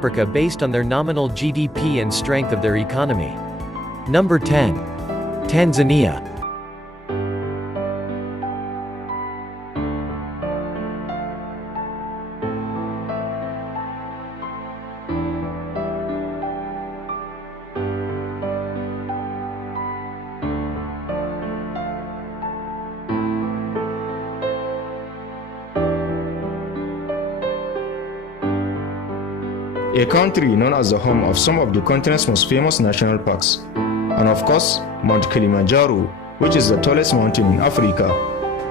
Africa based on their nominal GDP and strength of their economy. Number 10. Tanzania. A country known as the home of some of the continent's most famous national parks, and of course, Mount Kilimanjaro, which is the tallest mountain in Africa.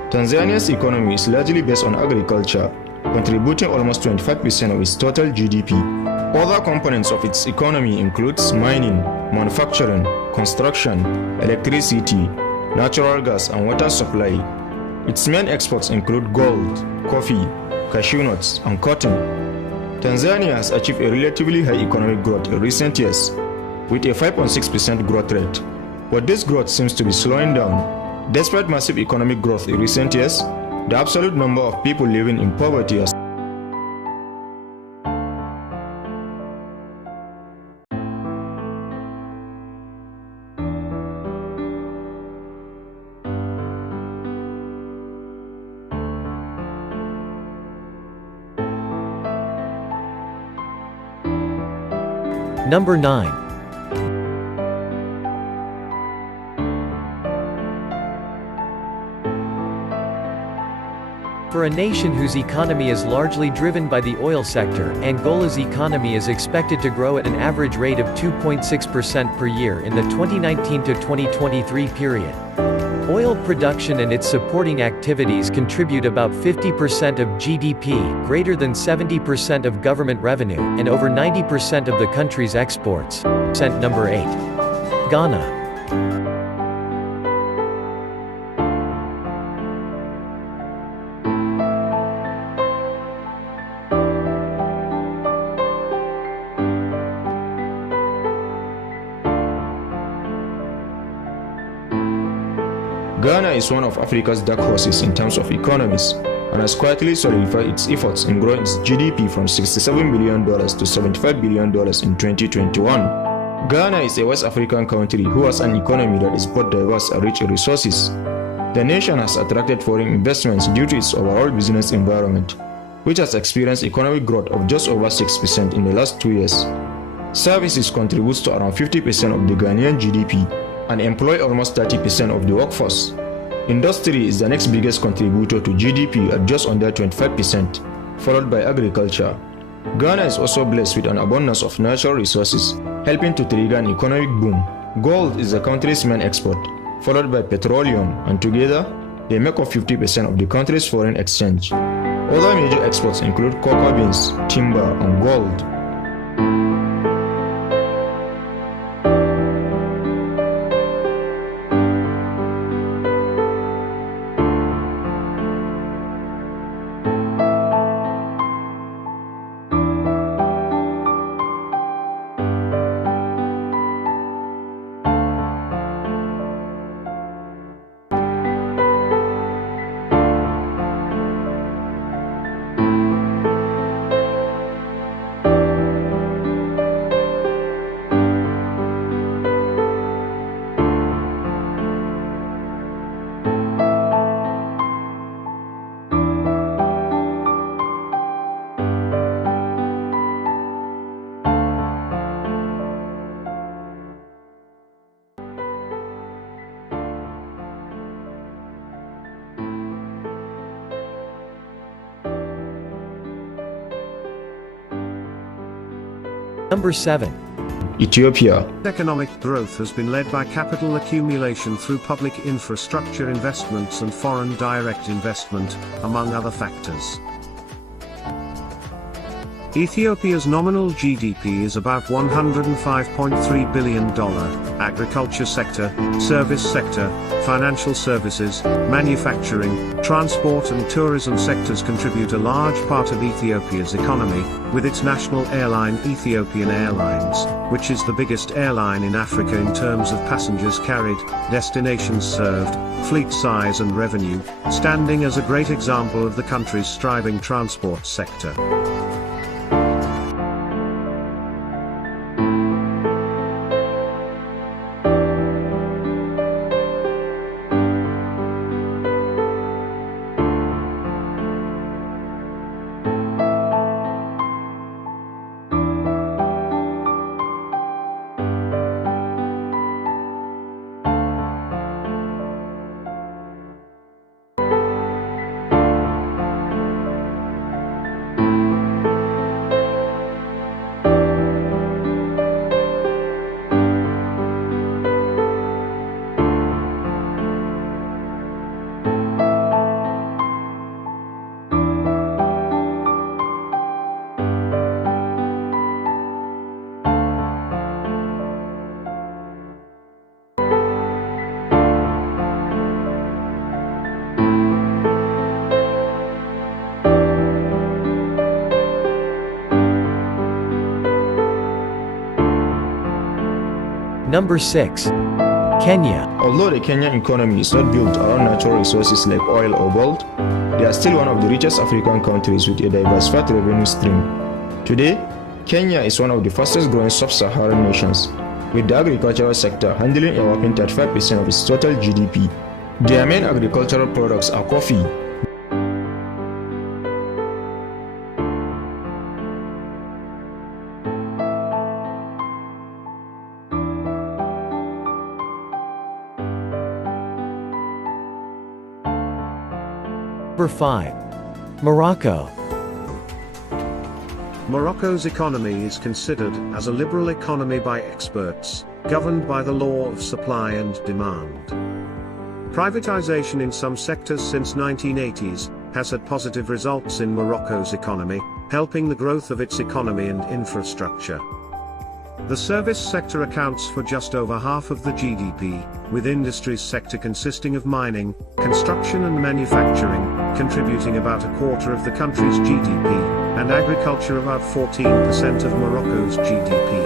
Tanzania's economy is largely based on agriculture, contributing almost 25% of its total GDP. Other components of its economy includes mining, manufacturing, construction, electricity, natural gas, and water supply. Its main exports include gold, coffee, cashew nuts, and cotton. Tanzania has achieved a relatively high economic growth in recent years, with a 5.6% growth rate. But this growth seems to be slowing down. Despite massive economic growth in recent years, the absolute number of people living in poverty has Number 9. For a nation whose economy is largely driven by the oil sector, Angola's economy is expected to grow at an average rate of 2.6% per year in the 2019 to 2023 period. Oil production and its supporting activities contribute about 50% of GDP, greater than 70% of government revenue, and over 90% of the country's exports. Number 8. Ghana. Ghana is one of Africa's dark horses in terms of economies, and has quietly solidified its efforts in growing its GDP from $67 billion to $75 billion in 2021. Ghana is a West African country who has an economy that is both diverse and rich in resources. The nation has attracted foreign investments due to its overall business environment, which has experienced economic growth of just over 6% in the last 2 years. Services contributes to around 50% of the Ghanaian GDP and employ almost 30% of the workforce. Industry is the next biggest contributor to GDP at just under 25%, followed by agriculture. Ghana is also blessed with an abundance of natural resources, helping to trigger an economic boom. Gold is the country's main export, followed by petroleum, and together, they make up 50% of the country's foreign exchange. Other major exports include cocoa beans, timber, and gold. Number 7. Ethiopia. Economic growth has been led by capital accumulation through public infrastructure investments and foreign direct investment, among other factors. Ethiopia's nominal GDP is about $105.3 billion. Agriculture sector, service sector, financial services, manufacturing, transport and tourism sectors contribute a large part of Ethiopia's economy, with its national airline Ethiopian Airlines, which is the biggest airline in Africa in terms of passengers carried, destinations served, fleet size and revenue, standing as a great example of the country's thriving transport sector. Number 6. Kenya. Although the Kenyan economy is not built around natural resources like oil or gold, they are still one of the richest African countries with a diversified revenue stream. Today, Kenya is one of the fastest growing sub-Saharan nations, with the agricultural sector handling a whopping 35% of its total GDP. Their main agricultural products are coffee. Number 5. Morocco. Morocco's economy is considered as a liberal economy by experts, governed by the law of supply and demand. Privatization in some sectors since 1980s has had positive results in Morocco's economy, helping the growth of its economy and infrastructure. The service sector accounts for just over half of the GDP, with industries sector consisting of mining, construction and manufacturing, contributing about a quarter of the country's GDP, and agriculture about 14% of Morocco's GDP.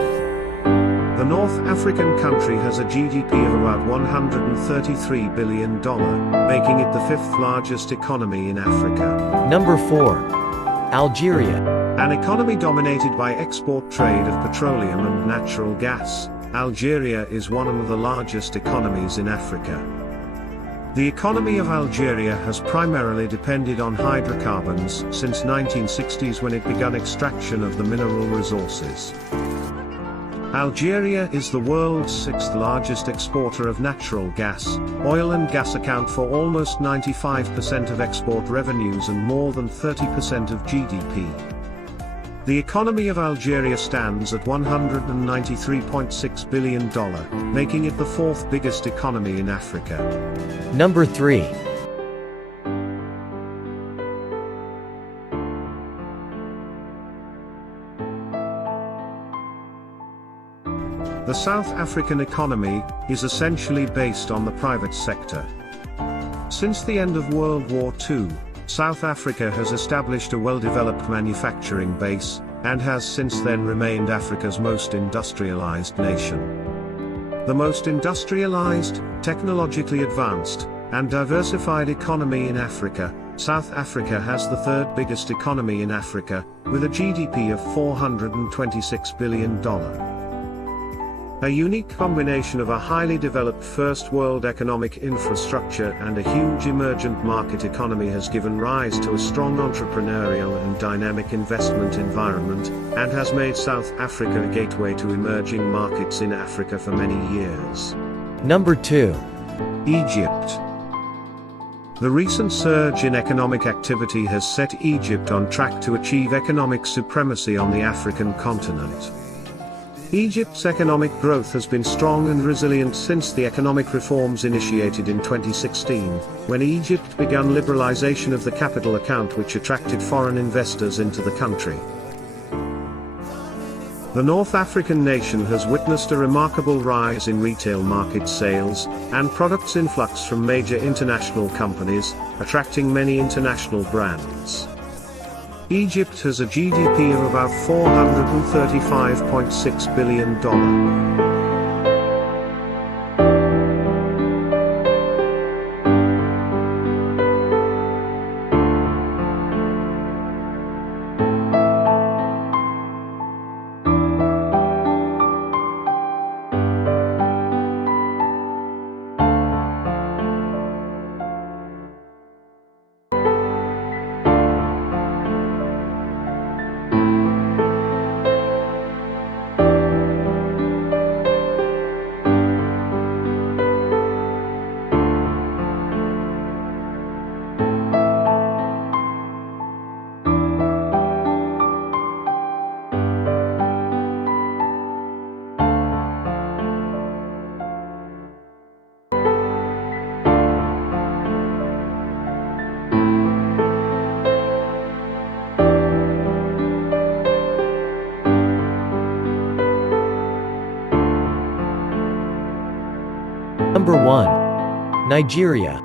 The North African country has a GDP of about $133 billion, making it the fifth largest economy in Africa. Number 4. Algeria. An economy dominated by export trade of petroleum and natural gas, Algeria is one of the largest economies in Africa. The economy of Algeria has primarily depended on hydrocarbons since 1960s when it began extraction of the mineral resources. Algeria is the world's sixth largest exporter of natural gas. Oil and gas account for almost 95% of export revenues and more than 30% of GDP. The economy of Algeria stands at $193.6 billion, making it the fourth biggest economy in Africa. Number 3. The South African economy is essentially based on the private sector. Since the end of World War II, South Africa has established a well-developed manufacturing base, and has since then remained Africa's most industrialized nation. The most industrialized, technologically advanced, and diversified economy in Africa, South Africa has the third biggest economy in Africa, with a GDP of $426 billion. A unique combination of a highly developed first world economic infrastructure and a huge emergent market economy has given rise to a strong entrepreneurial and dynamic investment environment, and has made South Africa a gateway to emerging markets in Africa for many years. Number 2. Egypt. The recent surge in economic activity has set Egypt on track to achieve economic supremacy on the African continent. Egypt's economic growth has been strong and resilient since the economic reforms initiated in 2016, when Egypt began liberalization of the capital account, which attracted foreign investors into the country. The North African nation has witnessed a remarkable rise in retail market sales, and products influx from major international companies, attracting many international brands. Egypt has a GDP of about $435.6 billion. Number 1. Nigeria.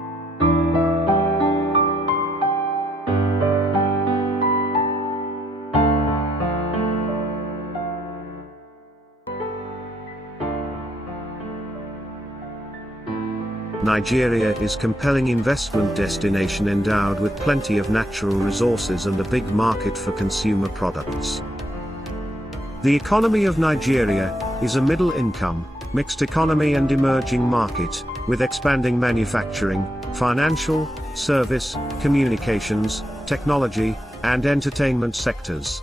Nigeria is compelling investment destination endowed with plenty of natural resources and a big market for consumer products. The economy of Nigeria is a middle-income, mixed economy and emerging market, with expanding manufacturing, financial, service, communications, technology, and entertainment sectors.